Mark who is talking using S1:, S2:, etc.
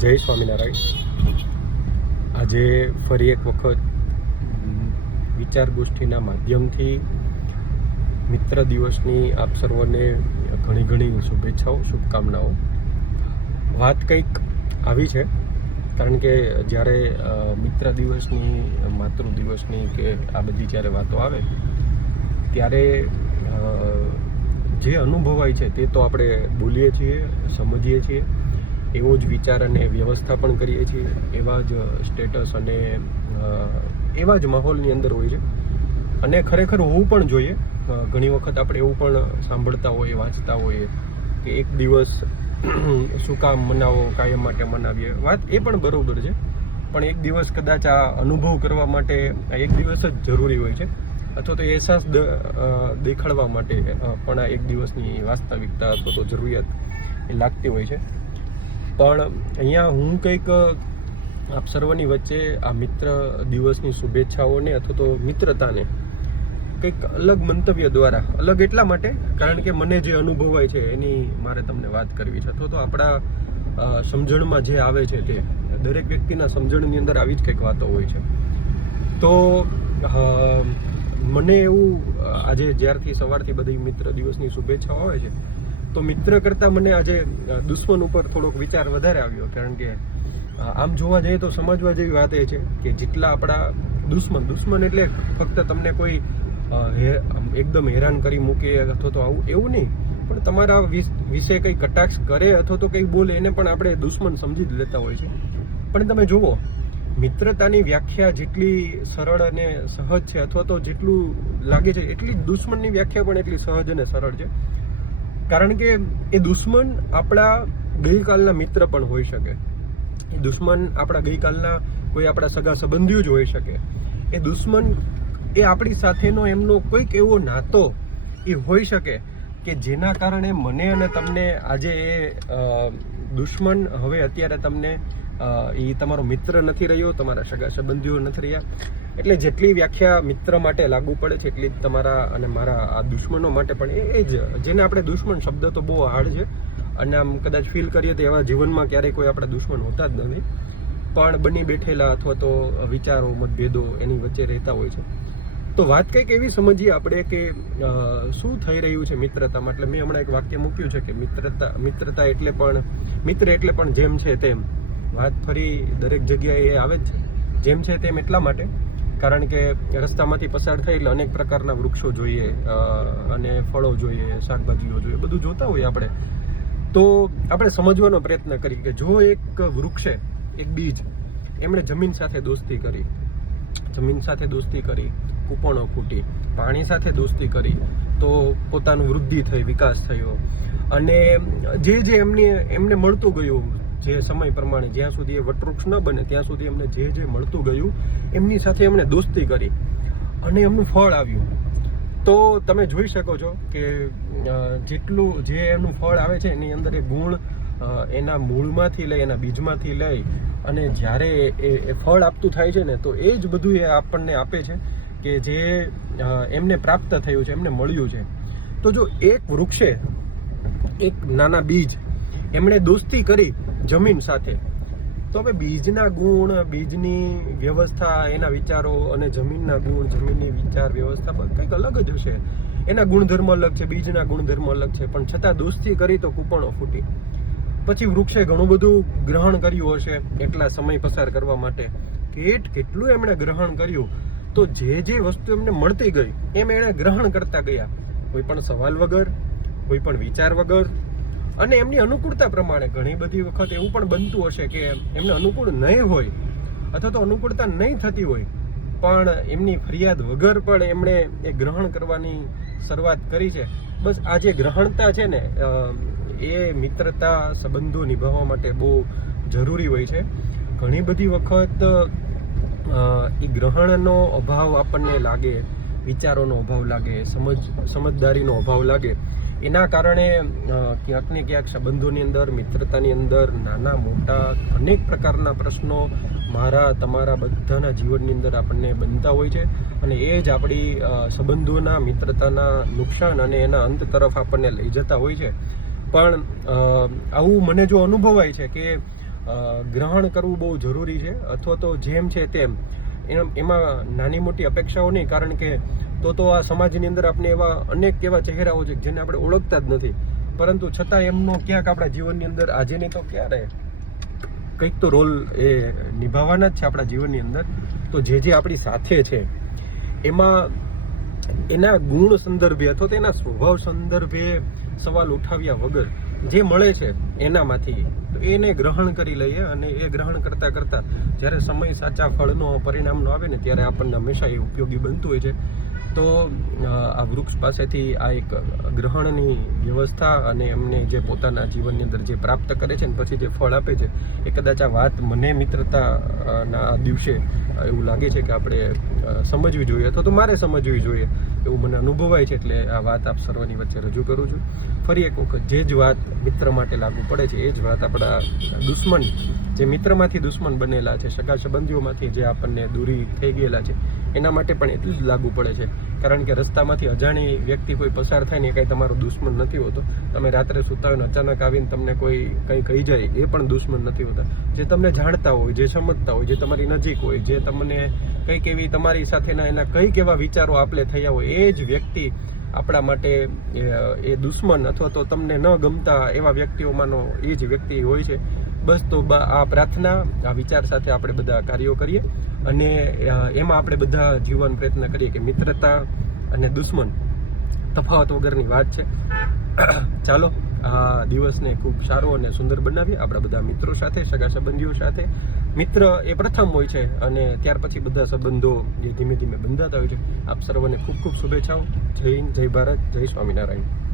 S1: જય સ્વામિનારાયણ. આજે ફરી એક વખત વિચાર ગોષ્ઠીના માધ્યમથી મિત્ર દિવસની આપ સર્વને ઘણી ઘણી શુભેચ્છાઓ, શુભકામનાઓ. વાત કંઈક આવી છે, કારણ કે જ્યારે મિત્ર દિવસની, માતૃ દિવસની કે આ બધી જ્યારે વાતો આવે, ત્યારે જે અનુભવાય છે તે તો આપણે બોલીએ છીએ, સમજીએ છીએ એવો જ વિચાર અને વ્યવસ્થા પણ કરીએ છીએ. એવા જ સ્ટેટસ અને એવા જ માહોલની અંદર હોય છે. અને ખરેખર હોવું પણ જોઈએ ઘણી વખત આપણે એવું પણ સાંભળતા હોઈએ, વાંચતા હોઈએ કે એક દિવસ શું કામ મનાવો, કાયમ માટે મનાવીએ. વાત એ પણ બરાબર છે. પણ એક દિવસ કદાચ આ અનુભવ કરવા માટે એક દિવસ જ જરૂરી હોય છે. અથવા તો અહેસાસ દેખાડવા માટે પણ આ એક દિવસની વાસ્તવિકતા અથવા તો જરૂરિયાત એ લાગતી હોય છે. પણ અહીંયા હું કંઈક આપ સર્વની વચ્ચે આ મિત્ર દિવસની શુભેચ્છાઓને અથવા તો મિત્રતાને કંઈક અલગ મંતવ્ય દ્વારા, અલગ એટલા માટે, કારણ કે મને જે અનુભવાય છે એની મારે તમને વાત કરવી છે. અથવા તો આપણા સમજણમાં જે આવે છે તે દરેક વ્યક્તિના સમજણની અંદર આવી જ કંઈક વાતો હોય છે. તો મને એવું આજે જ્યારથી સવારથી બધી મિત્ર દિવસની શુભેચ્છાઓ આવે છે તો મિત્ર કરતાં મને આજે દુશ્મન ઉપર થોડોક વિચાર વધારે આવ્યો, કારણ કે આમ જોવા જઈએ તો સમજવા જેવી વાત એ છે કે જેટલા આપણા દુશ્મન દુશ્મન એટલે ફક્ત તમને કોઈ એકદમ હેરાન કરી મૂકે અથવા તો આવું એવું નહીં, પણ તમારા વિશે કંઈ કટાક્ષ કરે અથવા તો કંઈ બોલે એને પણ આપણે દુશ્મન સમજી જ લેતા હોય છે. પણ તમે જુઓ, મિત્રતાની વ્યાખ્યા જેટલી સરળ અને સહજ છે અથવા તો જેટલું લાગે છે, એટલી દુશ્મનની વ્યાખ્યા પણ એટલી સહજ અને સરળ છે. કારણ કે એ દુશ્મન આપણા ગઈકાલના મિત્ર પણ હોઈ શકે. એ દુશ્મન આપણા ગઈકાલના કોઈ આપણા સગા સંબંધીઓ જ હોઈ શકે. એ દુશ્મન એ આપણી સાથેનો એમનો કોઈક એવો નાતો એ હોઈ શકે કે જેના કારણે મને અને તમને આજે એ દુશ્મન હવે અત્યારે તમને એ તમારો મિત્ર નથી રહ્યો, તમારા સગા સંબંધીઓ નથી રહ્યા. એટલે જેટલી વ્યાખ્યા મિત્ર માટે લાગુ પડે છે, એટલી જ તમારા અને મારા આ દુશ્મનો માટે પણ એ જ. જેને આપણે દુશ્મન શબ્દ તો બહુ હાર્ડ છે અને આમ કદાચ ફીલ કરીએ તો એવા જીવનમાં ક્યારેય કોઈ આપણા દુશ્મન હોતા જ નથી. પણ બની બેઠેલા અથવા તો વિચારો, મતભેદો એની વચ્ચે રહેતા હોય છે. તો વાત કંઈક એવી સમજીએ આપણે કે શું થઈ રહ્યું છે મિત્રતામાં? એટલે મેં હમણાં એક વાક્ય મૂક્યું છે કે મિત્રતા મિત્રતા એટલે પણ મિત્ર એટલે પણ જેમ છે તેમ. વાત ફરી દરેક જગ્યાએ એ આવે જ છે. જેમ છે તેમ એટલા માટે કારણ કે રસ્તામાંથી પસાર થઈ એટલે અનેક પ્રકારના વૃક્ષો જોઈએ અને ફળો જોઈએ, શાકભાજીઓ જોઈએ, બધું જોતા હોઈએ આપણે. તો આપણે સમજવાનો પ્રયત્ન કરીએ કે જો એક વૃક્ષે એક બીજ એમણે જમીન સાથે દોસ્તી કરી, જમીન સાથે દોસ્તી કરી કૂપણો ફૂટી પાણી સાથે દોસ્તી કરી, તો પોતાનું વૃદ્ધિ થઈ, વિકાસ થયો. અને જે જે એમને એમને મળતું ગયું જે સમય પ્રમાણે જ્યાં સુધી એ વટવૃક્ષ ન બને, ત્યાં સુધી એમને જે જે મળતું ગયું, એમની સાથે એમણે દોસ્તી કરી અને એમનું ફળ આવ્યું. તો તમે જોઈ શકો છો કે જેટલું જે એનું ફળ આવે છે, એની અંદર એ ગુણ એના મૂળમાંથી લઈ, એના બીજમાંથી લઈ અને જ્યારે એ ફળ આપતું થાય છે ને, તો એ જ બધું એ આપણને આપે છે કે જે એમને પ્રાપ્ત થયું છે, એમને મળ્યું છે. તો જો એક વૃક્ષે એક નાના બીજ એમણે દોસ્તી કરી જમીન સાથે. તો હવે બીજના ગુણ, બીજની વ્યવસ્થા, એના વિચારો અને જમીનના ગુણ, જમીનની વિચાર વ્યવસ્થા પણ કંઈક અલગ જ હશે. એના ગુણધર્મ અલગ છે, બીજના ગુણધર્મ અલગ છે, પણ છતાં દોસ્તી કરી તો કૂપણો ફૂટી. પછી વૃક્ષે ઘણું બધું ગ્રહણ કર્યું હશે, એટલા સમય પસાર કરવા માટે. કેટ કેટલું એમણે ગ્રહણ કર્યું? તો જે જે વસ્તુ એમને મળતી ગઈ, એમ એણે ગ્રહણ કરતા ગયા. કોઈ પણ સવાલ વગર, કોઈ પણ વિચાર વગર અને એમની અનુકૂળતા પ્રમાણે ઘણી બધી વખત એવું પણ બનતું હશે કે એમને અનુકૂળ નહીં હોય અથવા તો અનુકૂળતા નહીં થતી હોય, પણ એમની ફરિયાદ વગર પણ એમણે એ ગ્રહણ કરવાની શરૂઆત કરી છે. બસ આ જે ગ્રહણતા છે ને એ મિત્રતા સંબંધો નિભાવવા માટે બહુ જરૂરી હોય છે. ઘણી બધી વખત એ ગ્રહણનો અભાવ આપણને લાગે, વિચારોનો અભાવ લાગે, સમજ, સમજદારીનો અભાવ લાગે. એના કારણે ક્યાંકને ક્યાંક સંબંધોની અંદર, મિત્રતાની અંદર, નાના, મોટા, અનેક પ્રકારના પ્રશ્નો મારા, તમારા બધાના જીવનની અંદર આપણને બનતા હોય છે. અને એ જ આપણી સંબંધોના, મિત્રતાના નુકસાન અને એના અંત તરફ આપણને લઈ જતા હોય છે. પણ આવું મને જો અનુભવાય છે કે ગ્રહણ કરવું બહુ જરૂરી છે, અથવા તો જેમ છે તેમ. એમાં નાની મોટી અપેક્ષાઓ નહીં, કારણ કે તો તો આ સમાજની અંદર આપણે એવા અનેક એવા ચહેરાઓ છે જેને આપણે ઓળખતા જ નથી. પરંતુ છતાં એમનો ક્યાંક આપણા જીવનની અંદર આજે નહીં તો ક્યારે કંઈક તો રોલ એ નિભાવવાના જ છે આપણા જીવનની અંદર. તો જે જે આપણી સાથે છે, એમાં એના ગુણ સંદર્ભે અથવા તો એના સ્વભાવ સંદર્ભે સવાલ ઉઠાવ્યા વગર જે મળે છે એનામાંથી, તો એને ગ્રહણ કરી લઈએ અને એ ગ્રહણ કરતાં કરતાં જ્યારે સમય સાચા ફળનો પરિણામનો આવે ને ત્યારે આપણને હંમેશા એ ઉપયોગી બનતું હોય છે. તો આ વૃક્ષ પાસેથી આ એક ગ્રહણની વ્યવસ્થા અને એમને જે પોતાના જીવનની અંદર જે પ્રાપ્ત કરે છે ને પછી જે ફળ આપે છે, એ કદાચ આ વાત મને મિત્રતાના દિવસે એવું લાગે છે કે આપણે સમજવી જોઈએ અથવા તો મારે સમજવી જોઈએ, એવું મને અનુભવાય છે એટલે આ વાત આપ સર્વની વચ્ચે રજૂ કરું છું. ફરી એક વખત જે જ વાત મિત્ર માટે લાગુ પડે છે, એ જ વાત આપણા દુશ્મન, જે મિત્રમાંથી દુશ્મન બનેલા છે, સગા સંબંધીઓમાંથી જે આપણને દૂરી થઈ ગયેલા છે એના માટે પણ એટલું જ લાગુ પડે છે. કારણ કે રસ્તામાંથી અજાણી વ્યક્તિ કોઈ પસાર થાય ને એ કાંઈ તમારો દુશ્મન નથી હોતો. તમે રાત્રે સૂતા હોય અચાનક આવીને તમને કોઈ કંઈ કહી જાય એ પણ દુશ્મન નથી હોતા. જે તમને જાણતા હોય, જે સમજતા હોય, જે તમારી નજીક હોય, જે તમને કંઈક એવી તમારી સાથેના એના કંઈક એવા વિચારો આપલે થયા હોય, એ જ વ્યક્તિ આપણા માટે એ દુશ્મન અથવા તો તમને ન ગમતા એવા વ્યક્તિઓમાંનો એ જ વ્યક્તિ હોય છે. બસ તો આ પ્રાર્થના, આ વિચાર સાથે આપણે બધા કાર્યો કરીએ અને એમાં આપણે બધા જીવન પ્રયત્ન કરીએ કે મિત્રતા અને દુશ્મન, તફાવત વગરની વાત છે. ચાલો, આ દિવસને ખૂબ સારો અને સુંદર બનાવીએ આપણા બધા મિત્રો સાથે, સગા સંબંધીઓ સાથે. મિત્ર એ પ્રથમ હોય છે અને ત્યાર પછી બધા સંબંધો જે ધીમે ધીમે બંધાતા હોય છે. આપ સર્વને ખૂબ ખૂબ શુભેચ્છાઓ. જય હિન્દ, જય ભારત, જય સ્વામિનારાયણ.